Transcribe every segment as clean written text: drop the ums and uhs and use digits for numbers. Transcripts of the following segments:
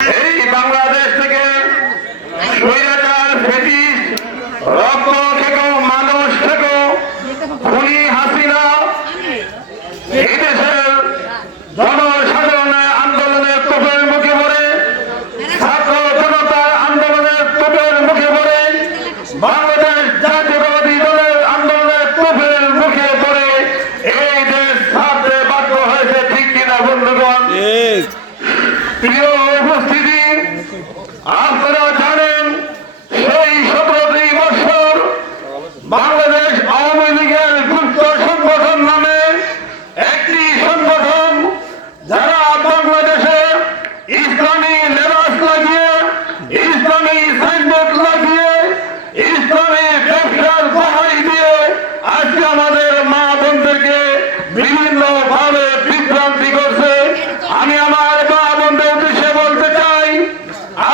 এই বাংলাদেশ থেকে স্বৈরাচার ব্রিটিশ রক্ত থেকে মানুষ থেকে খুনি হাসিনা এই দেশের জনসাধারণের আন্দোলনের তোপের মুখে পড়ে, ছাত্র জনতার আন্দোলনের তোপের মুখে পড়ে, বাংলাদেশ জাতীয়তাবাদী দলের আন্দোলনের তোপের মুখে পড়ে এই দেশ ছাড়তে বাধ্য হয়েছে। ঠিক কিনা বন্ধুগণ? প্রিয় উপস্থিতি, আপনারা জানেন সেই 17টি বছর বাংলাদেশ আওয়ামী লীগের গুপ্ত সংগঠন নামে একটি সংগঠন, যারা বাংলাদেশে ইসলামী লেবাস লাগিয়ে, ইসলামী সাইনবোর্ড লাগিয়ে, ইসলামী ব্যবসার সহায় দিয়ে আজকে আমাদের মা বোনদেরকে বিভিন্ন ভাবে বিভ্রান্তি করছে। আমি আমার মা বোনদের উদ্দেশ্যে বলতে চাই,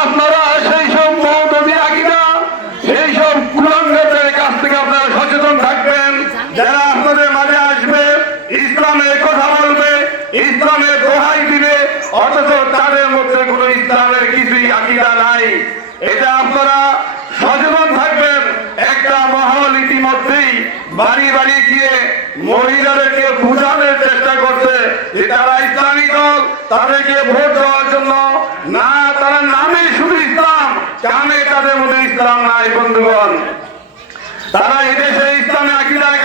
আপনারা সেই সব মৌলবী আকীদা, সেই সব কুলাঙ্গারদের কাছ থেকে আপনারা সচেতন থাকবেন। যারা আপনাদের মাঝে আসবে, ইসলামের কথা বলবে, ইসলামের দোহাই দিবে, অথচ তাদের মধ্যে কোনো ইসলামের কিছুই আকীদা নাই। এটা আপনারা সচেতন থাকবেন। একটা মহল ইতিমধ্যেই বাড়ি বাড়ি গিয়ে মহিলাদেরকে বোঝানোর চেষ্টা করছে যে তারা ইসলামী দল, তাদেরকে ভোট দেওয়ার জন্য না, তারা নামে শুধু ইসলাম, কামে তাদের মধ্যে ইসলাম নাই। বন্ধুগণ, তারা এদেশে ইসলামী আকীদার